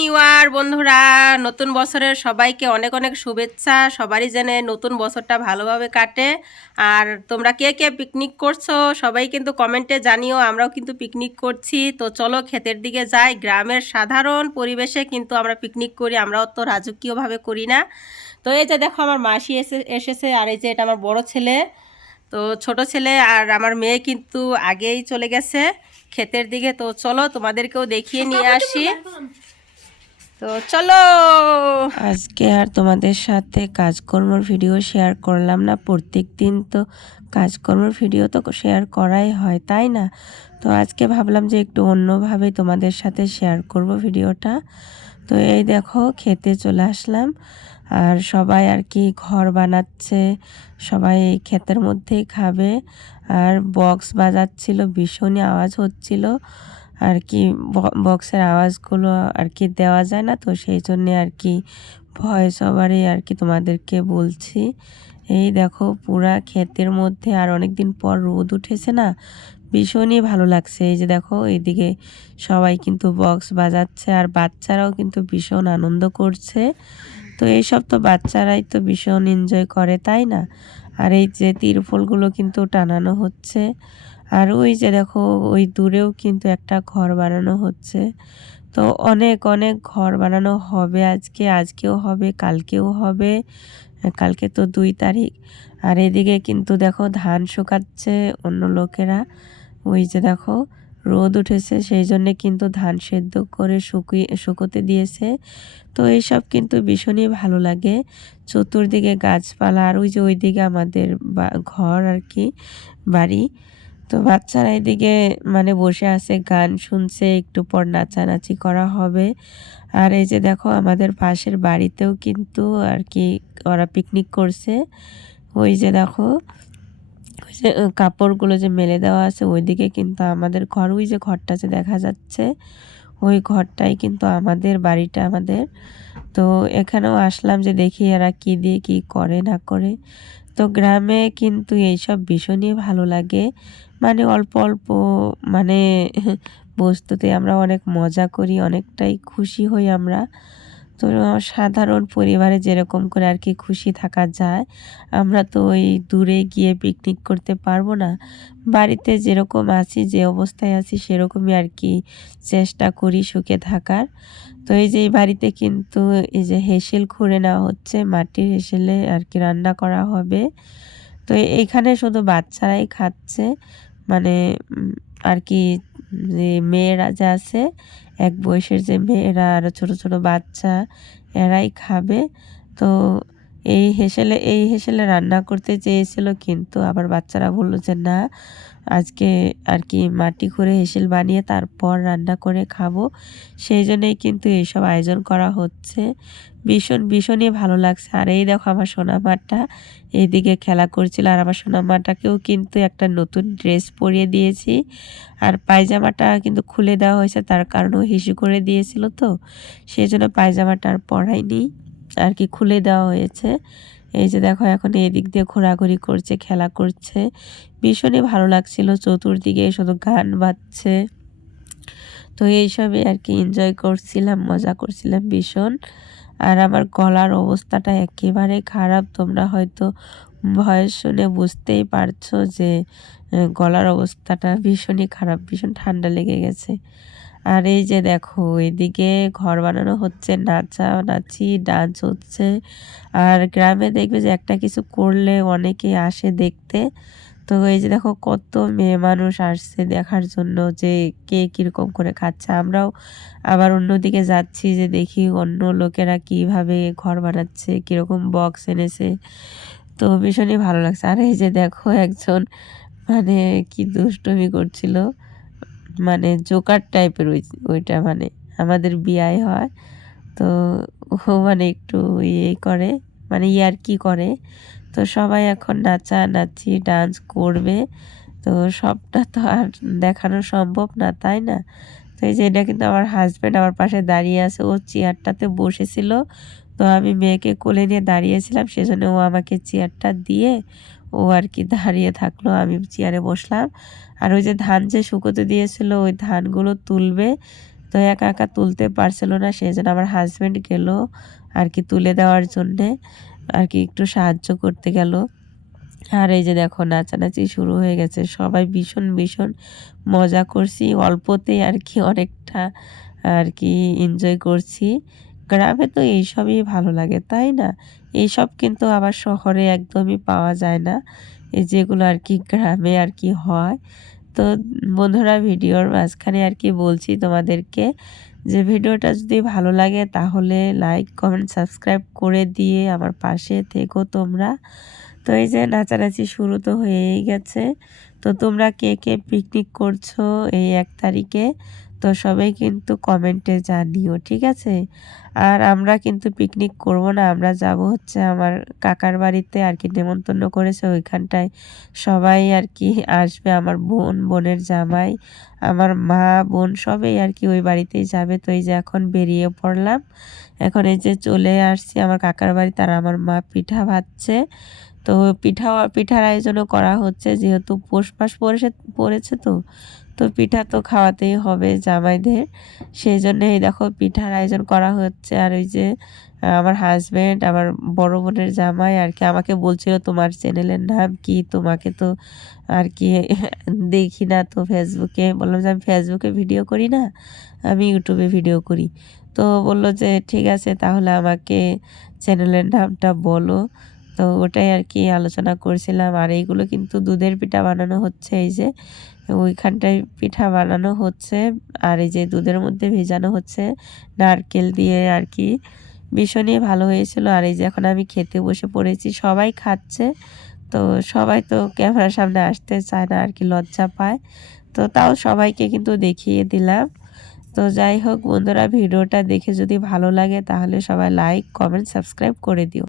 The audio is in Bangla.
নিউ ইয়ার বন্ধুরা, নতুন বছরের সবাইকে অনেক অনেক শুভেচ্ছা। সবারই যেন নতুন বছরটা ভালোভাবে কাটে। আর তোমরা কে কে পিকনিক করছো সবাই কিন্তু কমেন্টে জানিও। আমরাও কিন্তু পিকনিক করছি। তো চলো ক্ষেতের দিকে যাই। গ্রামের সাধারণ পরিবেশে কিন্তু আমরা পিকনিক করি, আমরাও তো রাজকীয়ভাবে করি না। তো এই যে দেখো আমার মাসি এসেছে, আর এই যে এটা আমার বড় ছেলে। তো ছোট ছেলে আর আমার মেয়ে কিন্তু আগেই চলে গেছে ক্ষেতের দিকে। তো চলো তোমাদেরকেও দেখিয়ে নিয়ে আসি। তো চলো। আজকে আর তোমাদের সাথে কাজকর্মের ভিডিও শেয়ার করলাম না। প্রত্যেক দিন তো কাজকর্মের ভিডিও তো শেয়ার করাই হয়, তাই না? তো আজকে ভাবলাম যে একটু অন্যভাবে তোমাদের সাথে শেয়ার করব ভিডিওটা। তো এই দেখো খেতে চলে আসলাম, আর সবাই আর কি ঘর বানাচ্ছে। সবাই এই ক্ষেতের মধ্যেই খাবে। আর বক্স বাজাচ্ছিল, ভীষণই আওয়াজ হচ্ছিল আর কি। বক্সের আওয়াজগুলো আর কি দেওয়া যায় না, তো সেই জন্যে আর কি ভয়েস ওভারে আর কি তোমাদেরকে বলছি। এই দেখো পুরা ক্ষেতের মধ্যে, আর অনেক দিন পর রোদ উঠেছে না, ভীষণই ভালো লাগছে। এই যে দেখো এইদিকে সবাই কিন্তু বক্স বাজাচ্ছে, আর বাচ্চারাও কিন্তু ভীষণ আনন্দ করছে। তো এইসব তো বাচ্চারাই তো ভীষণ এনজয় করে, তাই না? আর এই যে তিরপলগুলো কিন্তু টানানো হচ্ছে। আর ওই যে দেখো ওই দূরেও কিন্তু একটা ঘর বানানো হচ্ছে। তো অনেক অনেক ঘর বানানো হবে আজকেও হবে, কালকেও হবে। কালকে তো 2 তারিখ। আর এদিকে কিন্তু দেখো ধান শুকাচ্ছে অন্য লোকেরা। ওই যে দেখো রোদ উঠেছে, সেই জন্যে কিন্তু ধান সেদ্ধ করে শুকোতে দিয়েছে। তো এইসব কিন্তু ভীষণই ভালো লাগে। চতুর্দিকে গাছপালা, আর ওই যে ওইদিকে আমাদের ঘর আর কি, বাড়ি। তো বাচ্চারা এদিকে মানে বসে আছে, গান শুনছে, একটু পর নাচানাচি করা হবে। আর এই যে দেখো আমাদের পাশের বাড়িতেও কিন্তু আর কি ওরা পিকনিক করছে। ওই যে দেখো ওই যে কাপড়গুলো যে মেলে দেওয়া আছে ওইদিকে কিন্তু আমাদের ঘর, ওই যে ঘরটা যে দেখা যাচ্ছে ওই ঘরটাই কিন্তু আমাদের, বাড়িটা আমাদের। তো এখানেও আসলাম যে দেখি এরা কি দিয়ে কি করে না করে। তো গ্রামে কিন্তু এইসব ভীষণই ভালো লাগে। মানে অল্প অল্প মানে বস্তুতে আমরা অনেক মজা করি, অনেকটাই খুশি হই আমরা। তো সাধারণ পরিবারে যেরকম করে আর কি খুশি থাকা যায়, আমরা তো ওই দূরে গিয়ে পিকনিক করতে পারবো না। বাড়িতে যেরকম আছি, যে অবস্থায় আছি সেরকমই আর কি চেষ্টা করি সুখে থাকার। তো এই যে এই বাড়িতে কিন্তু এই যে হেসেল খুঁড়ে নেওয়া হচ্ছে, মাটির হেসেলে আর কি রান্না করা হবে। তো এইখানে শুধু বাচ্চারাই খাচ্ছে, মানে আর কি যে মেয়েরা যে আছে, এক বয়সের যে মেয়েরা আর ছোট ছোট বাচ্চা, এরাই খাবে। তো এই হেসেলে রান্না করতে চেয়েছিল, কিন্তু আবার বাচ্চারা বললো যে না, আজকে আর কি মাটি করে হেসেল বানিয়ে তারপর রান্না করে খাবো। সেই জন্যই কিন্তু এইসব আয়োজন করা হচ্ছে। ভীষণই ভালো লাগছে। আর এই দেখো আমার সোনামাটা এইদিকে খেলা করছিল, আর আমার সোনামাটাকেও কিন্তু একটা নতুন ড্রেস পরিয়ে দিয়েছি। আর পায়জামাটা কিন্তু খুলে দেওয়া হয়েছে, তার কারণ ও হিসু করে দিয়েছিল, তো সেই জন্য পায়জামাটা আর পরাইনি, আর কি খুলে দেওয়া হয়েছে। এই যে দেখো এখন এদিক দিয়ে ঘোরাঘুরি করছে, খেলা করছে, ভীষণই ভালো লাগছিল। চতুর্দিকে শুধু গান বাজছে। তো এইসবই আর কি এনজয় করছিলাম, মজা করছিলাম ভীষণ। আর আমার গলার অবস্থাটা একেবারে খারাপ, তোমরা হয়তো ভয়েস শুনে বুঝতেই পারছো যে গলার অবস্থাটা ভীষণই খারাপ, ভীষণ ঠান্ডা লেগে গেছে। আর এই যে দেখো এদিকে ঘর বানানো হচ্ছে, নাচানাচি ডান্স হচ্ছে। আর গ্রামে দেখবে যে একটা কিছু করলে অনেকে আসে দেখতে। তো এই যে দেখো কত মেয়ে মানুষ আসছে দেখার জন্য যে কে কীরকম করে খাচ্ছে। আমরাও আবার অন্যদিকে যাচ্ছি যে দেখি অন্য লোকেরা কিভাবে ঘর বানাচ্ছে, কীরকম বক্স এনেছে। তো ভীষণই ভালো লাগছে। আর এই যে দেখো একজন মানে কি দুষ্টুমি করছিল, মানে জোকার টাইপের ওইটা মানে আমাদের বিয়ায় হয়। তো ও মানে একটু ইয়ে করে, মানে ইয়ার্কি করে। তো সবাই এখন নাচানাচি ডান্স করবে। তো সবটা তো আর দেখানো সম্ভব না, তাই না? তো এই যে এটা কিন্তু আমার হাজব্যান্ড আমার পাশে দাঁড়িয়ে আছে, ও চেয়ারটাতে বসেছিল। তো আমি মেয়েকে কোলে নিয়ে দাঁড়িয়েছিলাম, সেজন্য ও আমাকে চেয়ারটা দিয়ে ও আর কি দাঁড়িয়ে থাকলো, আমি চেয়ারে বসলাম। আর ওই যে ধান যে শুকোতে দিয়েছিল ওই ধানগুলো তুলবে। তো একা একা তুলতে পারছিল না, সেই জন্য আমার হাজব্যান্ড গেল আর কি তুলে দেওয়ার জন্যে, আর কি একটু সাহায্য করতে গেল। আর এই যে দেখো নাচানাচি শুরু হয়ে গেছে, সবাই ভীষণ ভীষণ মজা করছি, অল্পতেই আর কি অনেকটা আর কি এনজয় করছি। গ্রামে তো এইসবই ভালো লাগে, তাই না? এইসব কিন্তু আবার শহরে একদমই পাওয়া যায় না, এই যেগুলো আর কি গ্রামে আর কি হয়। তো বন্ধুরা, ভিডিওর মাঝখানে আর কি বলছি তোমাদেরকে যে ভিডিওটা যদি ভালো লাগে তাহলে লাইক কমেন্ট সাবস্ক্রাইব করে দিয়ে আমার পাশে থেকো তোমরা। তো এই যে নাচানাচি শুরু তো হয়েই গেছে। তো তোমরা কে কে পিকনিক করছো এই 1 তারিখে, তো সবাই কিন্তু কমেন্টে জানিও, ঠিক আছে? আর আমরা কিন্তু পিকনিক করব না, আমরা যাব হচ্ছে আমার কাকার বাড়িতে আর কি, নেমন্তন্ন করেছে ওইখানটায় সবাই আর কি আসবে, আমার বোন, বোনের জামাই, আমার মা, বোন সবাই আর কি ওই বাড়িতেই যাবে। তো এই যে এখন বেরিয়ে পড়লাম, এখন এই যে চলে আসছি আমার কাকার বাড়িতে, আর আমার মা পিঠা ভাজছে। তো পিঠার আয়োজনও করা হচ্ছে, যেহেতু পৌষ মাস পড়েছে তো তো পিঠা তো খাওয়াতেই হবে জামাইদের, সেই জন্য এই দেখো পিঠার আয়োজন করা হচ্ছে। আর ওই যে আমার হাজব্যান্ড, আমার বড় বোনের জামাই আর কি আমাকে বলছিল তোমার চ্যানেলের নাম কি, তোমাকে তো আর কি দেখি না তো ফেসবুকে। বললাম যে আমি ফেসবুকে ভিডিও করি না, আমি ইউটিউবে ভিডিও করি। তো বললো যে ঠিক আছে তাহলে আমাকে চ্যানেলের নামটা বলো। তো ওটাই আর কি আলোচনা করছিলাম। আর এইগুলো কিন্তু দুধের পিঠা বানানো হচ্ছে, এই যে ওইখানটায় পিঠা বানানো হচ্ছে, আর এই যে দুধের মধ্যে ভেজানো হচ্ছে নারকেল দিয়ে আর কি। ভীষণই ভালো হয়েছিল। আর এই যে এখন আমি খেতে বসে পড়েছি, সবাই খাচ্ছে। তো সবাই তো ক্যামেরার সামনে আসতে চায় না আর কি, লজ্জা পায়। তো তাও সবাইকে কিন্তু দেখিয়ে দিলাম। তো যাই হোক বন্ধুরা, ভিডিওটা দেখে যদি ভালো লাগে তাহলে সবাই লাইক কমেন্ট সাবস্ক্রাইব করে দিও।